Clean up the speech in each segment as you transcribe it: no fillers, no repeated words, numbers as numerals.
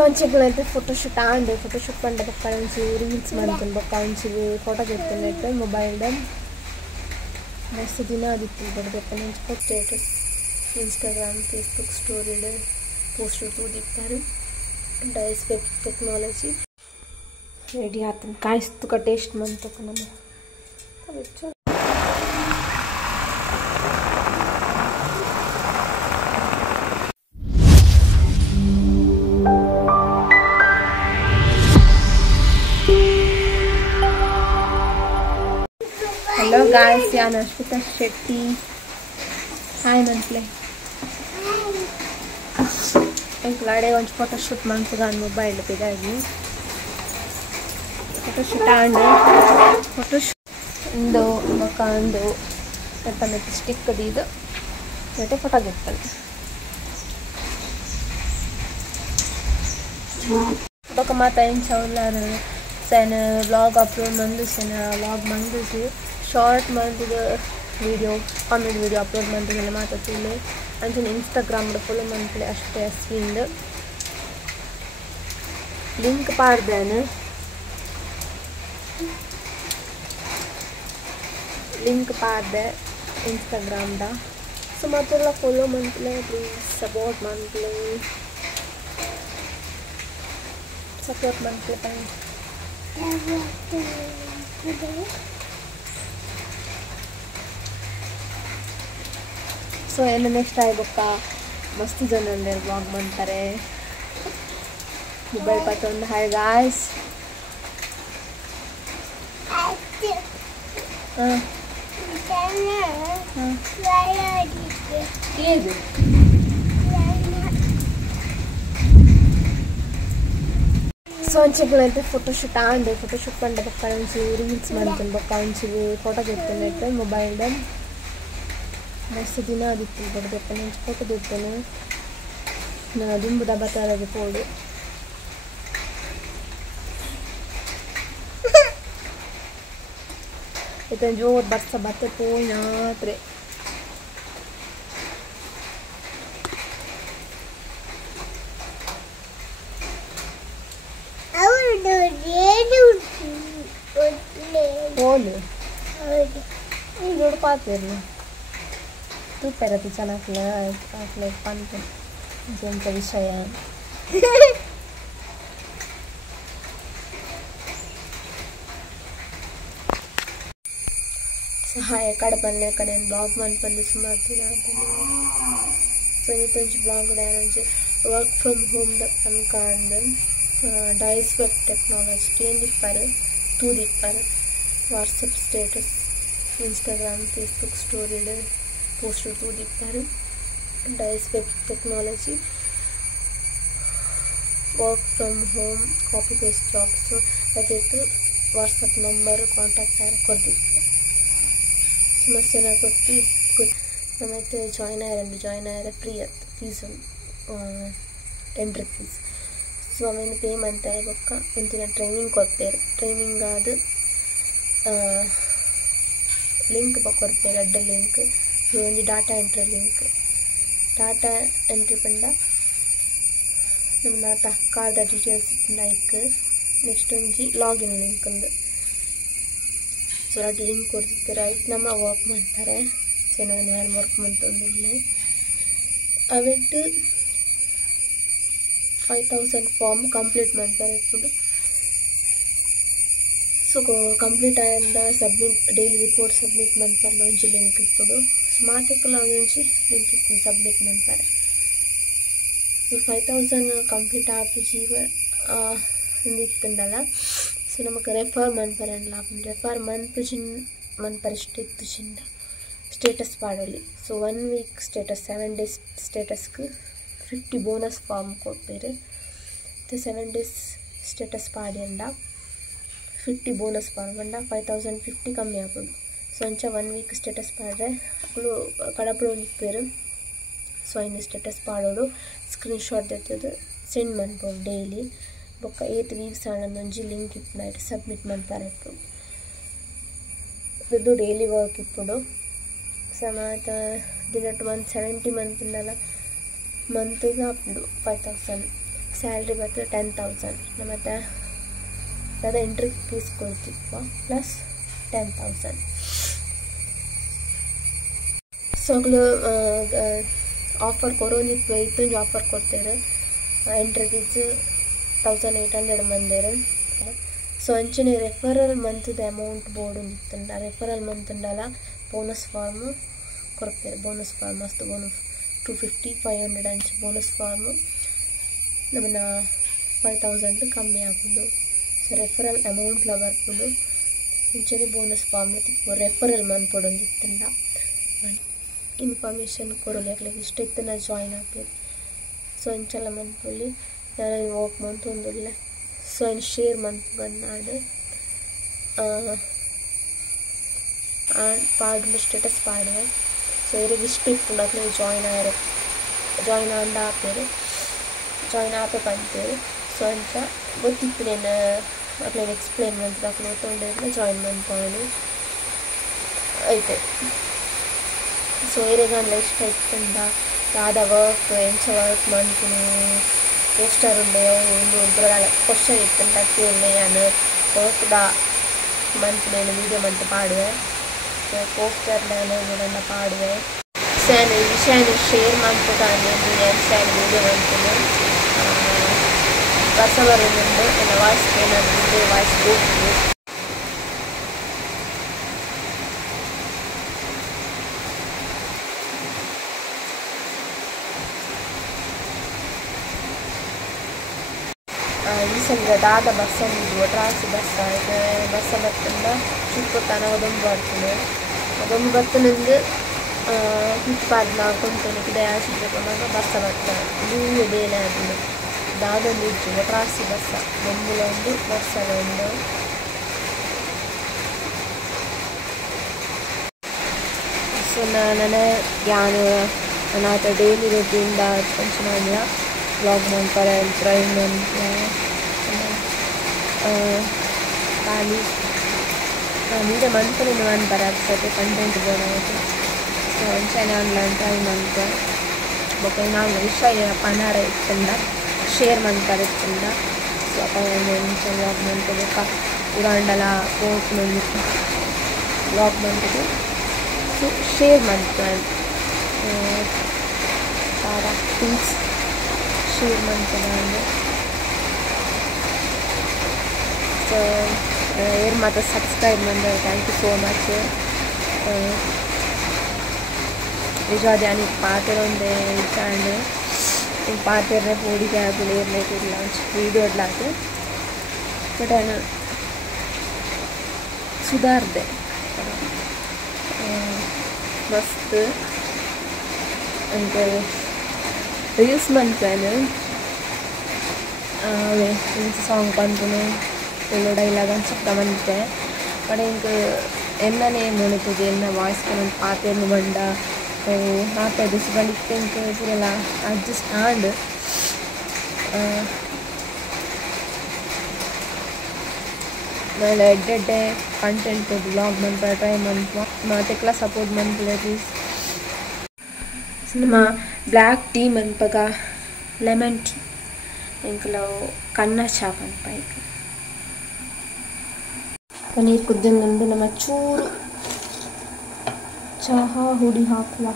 ಸಂಚಿಗಳಂತೆ photoshoot and photoshoot ಪಂಡ ಬೊಕ್ಕ ಒಂಚಿ reels ಮಾಡ್ತೀನಿ ಬೊಕ್ಕ ಒಂಚಿ ಫೋಟೋ ತೆತ್ತನೈತೆ ಮೊಬೈಲ್ದ ಮಸ್ತ್ ದಿನ ಆದಿತ್ತು ಬಡದಪ್ಪನ ಸ್ಟೇಟಸ್ ಇನ್ಸ್ಟಾಗ್ರಾಮ್ ಫೇಸ್ಬುಕ್ ಸ್ಟೋರಿಡ್ ಪೋಸ್ಟ್ ತೂದಿಪ್ಪಾರು ಡೈಸ್ ವೆಬ್ ಟೆಕ್ನಾಲಜಿ ರೆಡಿ ಆತನ ಕಾಯಿಸ್ತುಕ ಟೇಸ್ಟ್ ಮಂತಕ ನಮ್ಮ Hello guys, I'm Ashwita Shetty. Hi Nantle. एक लाड़े वंच फोटोशूट मंतगान मोबाइल पे दागी फोटोशूट आंड फोटोशूट इंदो मकांदो तने स्टिक दीदो नेटे फोटो गिफ्टल बक माता इन चौलार सेन व्लॉग अपलोड मंदु सेन व्लॉग मंदु से शॉर्ट मंदु वीडियो कॉमेडी वीडियो अपलोड मंदु सेन माता तुले अंचन इंस्टाग्राम फॉलो मंतले अष्टे अस्विंद लिंक पार्देन लिंक पार्दे इंस्टाग्राम दा सो मातुला फॉलो मंतले प्लीज सपोर्ट मंतले सपोर्ट मंतले पाइन सो ಏನು ನೆಕ್ಸ್ಟ್ ಆಯ್ಬಕ್ಕ ಮಸ್ತ್ ಜನ ಅಂದ್ರೆ ವ್ಲಾಗ್ ಮಾಡ್ತಾರೆ ಮೊಬೈಲ್ ಪತ್ತೊಂದು ಹಾಯ್ ಗಾಯ್ಸ್ ಏದು ಸಂಚಿಗಳಂತೆ ಫೋಟೋಶೂಟ್ ಆಂಡ್ ಫೋಟೋಶೂಟ್ ಪಂಡ ಬೊಕ್ಕ ಒಂಚಿ ರೀಲ್ಸ್ ಮಾಡ್ತೀನಿ ಬೊಕ್ಕ ಒಂಚಿ ಫೋಟೋ ತೆತ್ತನೈತೆ ಮೊಬೈಲ್ದ ಮಸ್ತ್ ದಿನ ಆದಿತ್ತು ಬಡದಪ್ಪನ ಫೋಟೋ ತೆತ್ತೇನೆ ನಾ ದುಂಬು ಡಬ್ಬ ತರದು ಫೋಡು ಇತನ ಜೋರ್ ಬರ್ಸ ಬತ್ತೆ ಪೋಯ್ನಾತ್ರೆ ಓಲು ಈ ದೊಡ್ಡ ಪಾತ್ರೆ तू पेरा तिच्या नाकला आपले पानते ज्यांचा विषय सहाय काढपल्ले कने ब्लॉग मनपल्ले सुमारतीना सो इतंच ब्लॉग डायनंचे वर्क फ्रॉम होम द अनकांद डाइस वेब टेक्नॉलजी केन दिप्पार तू दिप्पार WhatsApp status Instagram Facebook story post तूदिप्पाరు Dice Web Technology work from home copy paste jobs ಅದಕ್ಕೆ ವಾಟ್ಸಪ್ ನಂಬರ್ ಕಾಂಟ್ಯಾಕ್ಟ್ ಕೊಡ್ತಿದ್ದೆ ಸಮಸ್ಯೆನ ಕೊಟ್ಟು ನಮ್ಮತ್ತೆ ಜಾಯಿನ್ ಆಯ್ರೆ ಫ್ರೀ ಆಯ್ತು ಫೀಸ್ ಎಂಟ್ರಿ ಫೀಸ್ ಸೊ ಆಮೇಲೆ ಪೇಮೆಂಟ್ ಆಗೋಕ್ಕ ಒಂದಿನ ಟ್ರೈನಿಂಗ್ ಕೊಡ್ತಾರೆ ಟ್ರೈನಿಂಗ್ ಆದ ಲಿಂಕ್ ಕೊಡ್ತಾರೆ ಅಡ್ಡ ಲಿಂಕ್ ಒಂದು data entry link data entry ಪಂಡ ನಮ್ಮ ಕಾರ್ಡ್ ಡೀಟೇಲ್ಸ್ ಲೈಕ್ ನೆಕ್ಸ್ಟ್ ಒಂಜಿ ಲಾಗಿನ್ ಲಿಂಕ್ ಒಂದು ಸೊ ಅದು ಲಿಂಕ್ ಕೊಡ್ತಿರ್ತಾರೆ ಆಯ್ತು ನಮ್ಮ ವರ್ಕ್ ಮಾಡ್ತಾರೆ ಸೊ ನಾನು ಏನು ವರ್ಕ್ ಮಾಡ್ತಂದಿಲ್ಲ ಅವಿಟ್ಟು 5000 ಫಾರ್ಮ್ ಕಂಪ್ಲೀಟ್ ಮಾಡ್ತಾರೆ ఇప్పుడు ಸೊ ಕಂಪ್ಲೀಟ್ ಆಯ್ದ ಸಬ್ಮಿಟ್ ಡೈಲಿ ರಿಪೋರ್ಟ್ ಸಬ್ಮಿಟ್ ಮಾಡ್ತಾರೆ ಒಂಜಿ ಲಿಂಕ್ ఇప్పుడు ಸ್ಮಾರ್ಟ್ ಟಿಪ್ಪಲ ಒಂಜಿ ಲಿಂಕ್ ಇತ್ತು ಸಬ್ಮಿಟ್ ಮಾಡ್ತಾರೆ ಸೊ 5000 ಕಂಪ್ಲೀಟ್ ಆಪು ಜೀವ ಇಂದಿತ್ತಂಡಲ್ಲ ಸೊ ನಮಗೆ ರೆಫರ್ ಮಾಡ್ಪಾರಲ್ಲ ರೆಫರ್ ಮನ್ಪರ್ ಇಷ್ಟಿತ್ತು ಚಿಂದ ಸ್ಟೇಟಸ್ ಪಾಡಲಿ ಸೊ 1 ವೀಕ್ ಸ್ಟೇಟಸ್ 7 ಡೇಸ್ ಸ್ಟೇಟಸ್ಗೆ 50 ಬೋನಸ್ ಫಾರ್ಮ್ ಕೊಡ್ತಾರೆ 7 ಡೇಸ್ ಸ್ಟೇಟಸ್ ಪಾಡಿ ಅಂಡ 50 ಬೋನಸ್ ಫಾರ್ಮ್ ಅಂಡ 5050 ಕಮ್ಮಿ ಆಗ್ಬೋದು ಸೊ ಅಂಚ 1 ವೀಕ್ ಸ್ಟೇಟಸ್ ಪಾಡ್ರೆ ಅಕ್ಕಳು ಕಡಪಡು ನಿಪ್ಪೇರು ಸೊ ಇನ್ನು ಸ್ಟೇಟಸ್ ಪಾಡೋಡು ಸ್ಕ್ರೀನ್ಶಾಟ್ ತೆಗೆದು ಸೆಂಡ್ ಮಾಡ್ಬೋದು ಡೈಲಿ ಬೊಕ್ಕ 8 ವೀಕ್ಸ್ ಅನ್ನೊಂಜಿ ಲಿಂಕ್ ಇಪ್ಪು ಸಬ್ಮಿಟ್ ಮಾಡ್ತಾರೆ ఇప్పుడు ಇದು ಡೈಲಿ ವರ್ಕ್ ఇప్పుడు ಸಮಾತ ದಿನಟ್ಟು 170 ಮಂತ್ ಉಂಡಲ್ಲ ಮಂತ್ಗೆ ಅಪ್ಡು 5000 ಸ್ಯಾಲ್ರಿ ಬರ್ತದೆ 10,000 ಮತ್ತು ಅದ ಎಂಟ್ರಿ ಫೀಸ್ ಕೊಡ್ತಿಪ್ಪ ಪ್ಲಸ್ 10,000 ಸೊಗ್ಲು ಆಫರ್ ಕೊರೋನಿತ್ತು ಇತ್ತೊಂದು ಆಫರ್ ಕೊಡ್ತೇವೆ ಎಂಟ್ರಿ ಫೀಸ್ 1,800 ಮಂದಿರು ಸೊ ಅಂಚನೆ ರೆಫರಲ್ ಮಂತ್ದ ಅಮೌಂಟ್ ಬೋರ್ಡ್ ಇತ್ತಂಡ ರೆಫರಲ್ ಮಂತ್ ಉಂಡಲ್ಲ ಬೋನಸ್ ಫಾರ್ಮ್ ಕೊಡ್ತೇವೆ ಬೋನಸ್ ಫಾರ್ಮ್ ಅಷ್ಟು ಬೋನಸ್ 250-500 ಅಂಚೆ ಬೋನಸ್ ಫಾರ್ಮ್ ನಮ್ಮನ್ನ 5,000 ಕಮ್ಮಿ ಆಗೋದು ಸೊ ರೆಫರಲ್ ಅಮೌಂಟ್ಲ ಬರ್ಬೋದು ಮುಂಚೆನೇ ಬೋನಸ್ ಫಾರ್ಮ್ ತಿಕ್ಕು ರೆಫರಲ್ ಮನ್ಪೊಡೊಂದು ಇತ್ತಂಡ ಇನ್ಫಾರ್ಮೇಷನ್ ಕೊಡೋಲ್ಲ ಇಷ್ಟ ಇತ್ತು ನಾನು ಜಾಯ್ನ್ ಆಗ್ಬೇಕು ಸೊ ಅಂಚೆಲ್ಲ ಮನ್ಪೊಳ್ಳಿ ನಾನು ವರ್ಕ್ ಮಂತೊಂದುಲ್ಲ ಸೊ ಇನ್ನು ಶೇರ್ ಮಂತ್ ಬಂದಾಡು ಪಾಡು ಸ್ಟೇಟಸ್ ಪಾಡುವೆ ಸೊ ಇವ್ರಿಗೆ ಇಷ್ಟ ಇತ್ತು ಅಕ್ಲೆ ಜಾಯ್ನ್ ಆಂಡ ಆಪೇರು ಜಾಯ್ನ್ ಆಪೆ ಪಂತೇರು ಸೊ ಅಂತ ಗೊತ್ತಿತ್ತು నేను అట్లా ఎక్స్ప్లెయిన్ మంత్ అక్కడ అవుతుండే జాయిన్ మంత్పోయాను అయితే సో వేరే దాంట్లో ఇಷ್ಟ అవుతుందా రాదా వర్క్ ఎంచ వర్క్ మంత్ను పోస్టర్ ఉండేయో ಒಂದು ಕ್ವಶನ್ ಇತ್ತಂತ ಕೇಳಿ ನಾನು ವರ್ಕ್ದ ಮಂತ್ నేను వీడియో మంత్ పాడుವೆ పోస్టర్ నేను కూడా పాడుವೆ సో నేను ఈ విషయాన్ని షేర్ మంత్ కానీ నేను విషయాన్ని వీడియో మంత్ను ಬಸವರನ್ನು ನನ್ನ ವಾಯ್ಸ್ ಏನಾದರೂ ವಾಯ್ಸ್ ಬುಕ್ ಈ ಸಂಘ ದಾದ ಬಸ್ಸನ್ನು ಟ್ರಾನ್ಸ್ ಬಸ್ ಆಯ್ತು ಬಸ್ಸ ಬರ್ತಂದ ಚುಕ್ಕತ್ತಾನ ಅದೊಂದು ಬರ್ತದೆ ಅದೊಂದು ಬರ್ತನಿಂದ ಹಿಟ್ಪಾಡ್ನ ಕೊಂತನಿಗೆ ದಯಾಶಿಕೊಂಡು ಬಸ್ಸ ಬರ್ತಾರೆ ನೀವು ಡೇಲೆ ಆಗಿದೆ ದಾದೊಂದು ಇತ್ತು ಟ್ರಾನ್ಸಿ ಬಸ್ಸ ಬೊಮ್ಮುಲ ಒಂದು ಬಸ್ಸಲ್ಲ ಒಂದು ಸೊ ನಾನು ಯಾನು ನನ್ನ ಡೈಲಿ ರೂಟೀನ್ದ ಕೊಂಚ ಮಾಡಿಲ್ಲ ವ್ಲಾಗ್ ಮಾಡ್ತಾರೆ ಡ್ರೈವ್ ಖಾಲಿ ನೀರೇ ಮನ್ಪನೆ ಮಾಡ್ತಾರೆ ಆಗ್ತದೆ ಕಂಟೆಂಟ್ ಬೋಡಾಗುತ್ತೆ ಸೊ ಅಂಚನೆ ಆನ್ಲೈನ್ ಟ್ರೈ ಮಾಡ್ತೆ ಬೊಕ್ಕ ನಾವು ವಿಷಯ ಪನಾರ ಇತ್ತಂಡ ಶೇರ್ ಮಾಡ್ತಾರೆ ಇತ್ತಂಡ ಸೊ ಅಪ್ಪ ವ್ಲಾಗ್ ಮಾಡ್ಕೋಬೇಕಾ ಉರಾಂಡಲ ಪೋರ್ಟ್ ಮಾಡಿ ವ್ಲಾಗ್ ಮಾಡ್ತಿದ್ದು ಸೊ ಶೇರ್ ಮಾಡ್ತಾರೆ ಸಾರಾ ಥಿಂಗ್ಸ್ ಶೇರ್ ಮಾಡ್ತಾರೆ ಸೊ ಏರ್ ಮಾತ್ರ ಸಬ್ಸ್ಕ್ರೈಬ್ ಮಾಡಿದ್ರೆ ಥ್ಯಾಂಕ್ ಯು ಸೋ ಮಚ್ ನಿಜವಾದ ನನಗೆ ಪಾತಿರೊಂದೇ ಇಟ್ಟಾಂಡು ಈಗ ಪಾತಿರನೆ ಪೋಡಿಗೆ ಆಗಲಿ ಇರಲಿಕ್ಕಿಲ್ಲ ವೀಡಿಯೋ ಇಡ್ಲಾತು ಬಟ್ ನಾನು ಸುಧಾರಿದೆ ಮಸ್ತ್ ಅಂತ ರೀಲ್ಸ್ ಮಾಡ್ತೇನೆ ಅವೇ ಸಾಂಗ್ ಬಂತು ಎಲ್ಲೋ ಡೈಲಾಗ್ ಅನ್ಸುತ್ತ ಬಂತೆ ಬಟ್ ಹಿಂಗೆ ಎನ್ನನೇ ನೋಡುತ್ತದೆ ಎನ್ನ ವಾಯ್ಸ್ಗೆ ನನ್ನ ಪಾತೆಯನ್ನು ಬಂಡ ಹಾಪೆ ದಿವಸ ಬಂದಿತ್ತು ಹಿಂಗೆ ಪೂರೆಲ್ಲ ಅಡ್ಜಸ್ಟ್ ಆಂಡ್ ನಾನು ಎಡ್ಡೆ ಕಂಟೆಂಟ್ ಬ್ಲಾಗ್ ಮಾಡ್ತಾರೆ ಟ್ರೈ ಮಾಡ್ತಾ ಮಾತೆಲ್ಲ ಸಪೋರ್ಟ್ ಮಾಡ್ತಾರೆ ಪ್ಲೀಸ್ ನಮ್ಮ ಬ್ಲ್ಯಾಕ್ ಟೀ ಮನ್ಪಗ ಲೆಮನ್ ಟೀ ಇಂಕಲವು ಕನ್ನ ಚಾ ಮನ್ಪ ಈಗ ಪನೀರ್ ಕುದ್ದಂದು ನಮ್ಮ ಚೂರು ಚಹಾ ಹುಡಿ ಹಾಕಲ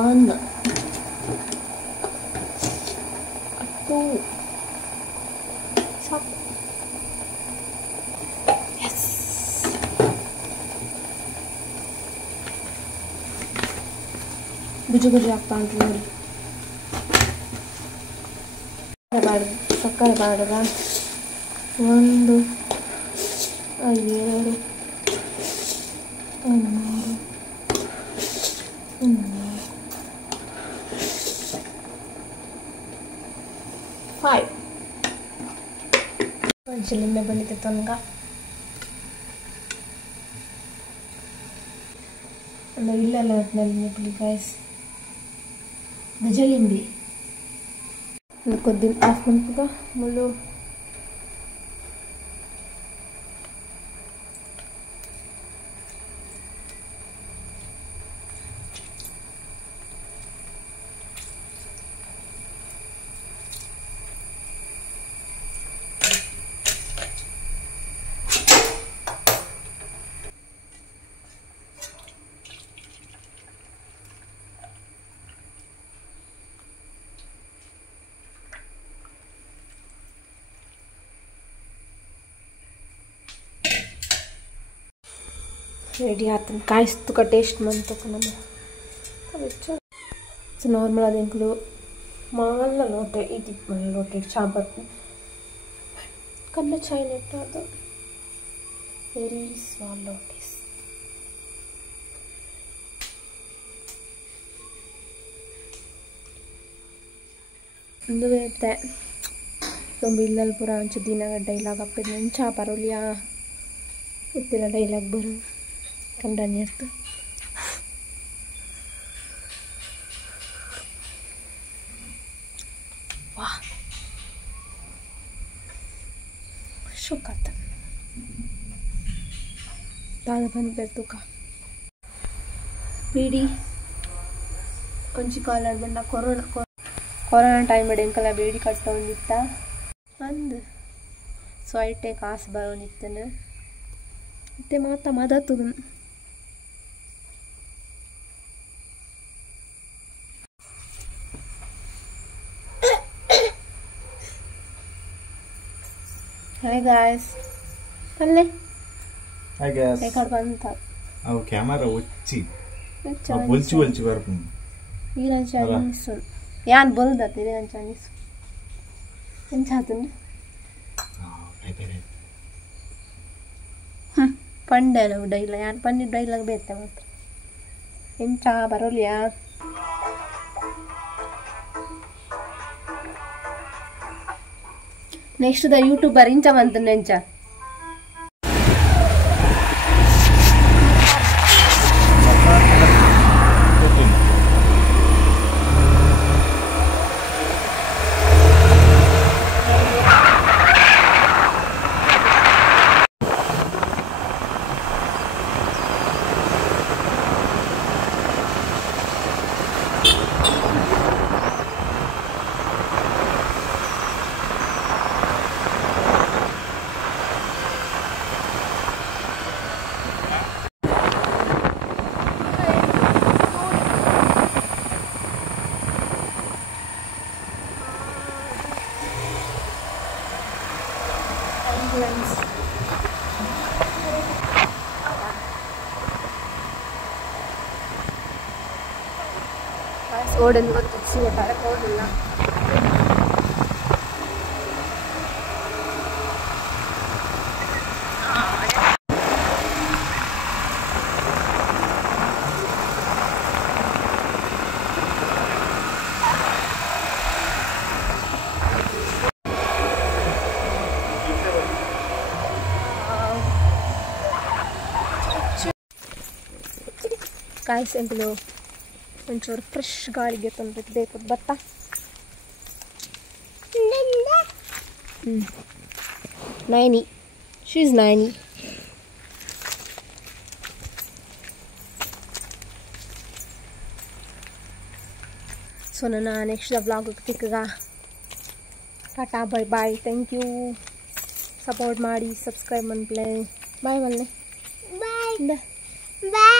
ಒನ್ ಟೂ ಸಾಕು ಎಸ್ ಗುಜು ಗುಜು ಆಗ್ತಾ ಉಂಟು ನೋಡಿ ಸಕ್ಕರೆ ಬಾಡದ ಒಂದು ಎರಡು ಮೂರು ಫೈವ್ ಲಿಂಬೆ ಬಂದಿತ್ತು ತನಕ ಅಂದರೆ ಇಲ್ಲೆಲ್ಲ ಲಿಂಬೆ ಪುಳಿ ಗಾಯ್ಸ್ ಗಜಲಿಂಬೆ ಕೊದ್ದಿನ ಆಫ್ ಮಾಡ್ಕೋ ಮುಳ್ಳು रेडी आतन कायस्तु का टेस्ट मन तो कनम सो नॉर्मल अदिंकलो माल लोटे इति लोटे चापत्ती कन्ने चाय नेट ಅದು वेरी स्मॉल लोटेस इंदुवेते तंबिल्लल पुरा अंच दिनाग डायलॉग अप्पे चा परोलिया इत्तेला डायलॉग बरु कंडनियर्त वाह शुकत दादा बन पेरतु का बीडी कंची कालर बंड कोरोना टाइम इंकल बेडी कट्टोंदित्ता अंद स्वैटे कास बरोनित्तन इत्ते माता मदतुदु हाय गाइस पल्ले हाय गाइस एकर ಬಂತ ಅವು ಕ್ಯಾಮೆರಾ ಒಚ್ಚಿ ಒಲ್ಚಿ ಬರ್ತೀನಿ ಈರನ್ ಚಾನಿಸ್ ಯಾನ್ ಬಲ್ದತೆ ಈರನ್ ಚಾನಿಸ್ ಏನ್ ಚಾತುಂಡು पंडल डायलॉग यार पंडित डायलॉग बेते मात्र इन चा बरोलिया नेक्स्ट द यूट्यूबर इंचा मंतने इंचा ओडन ಗೊತ್ತಿಸಿ ಒಟ್ಟಾರೆ ಹೋಗಿಲ್ಲ गाइस ಎಂಬಲು ಒಂಚೂರು ಫ್ರೆಶ್ ಗಾಳಿಗೆ ತಂದ್ಬಿಟ್ಟು ಬೇಕು ಬತ್ತಾ Naini she is Naini so ನನ್ನ ನೆಕ್ಸ್ಟ್ ವ್ಲಾಗ್ ತಿಕ್ಕಗ tata bye bye thank you support ಮಾಡಿ ಸಬ್ಸ್ಕ್ರೈಬ್ ಮಾಡ್ಲೇ ಬಾಯ್ ಮಲ್ಲೆ ಬಾಯ್ ಬಾಯ್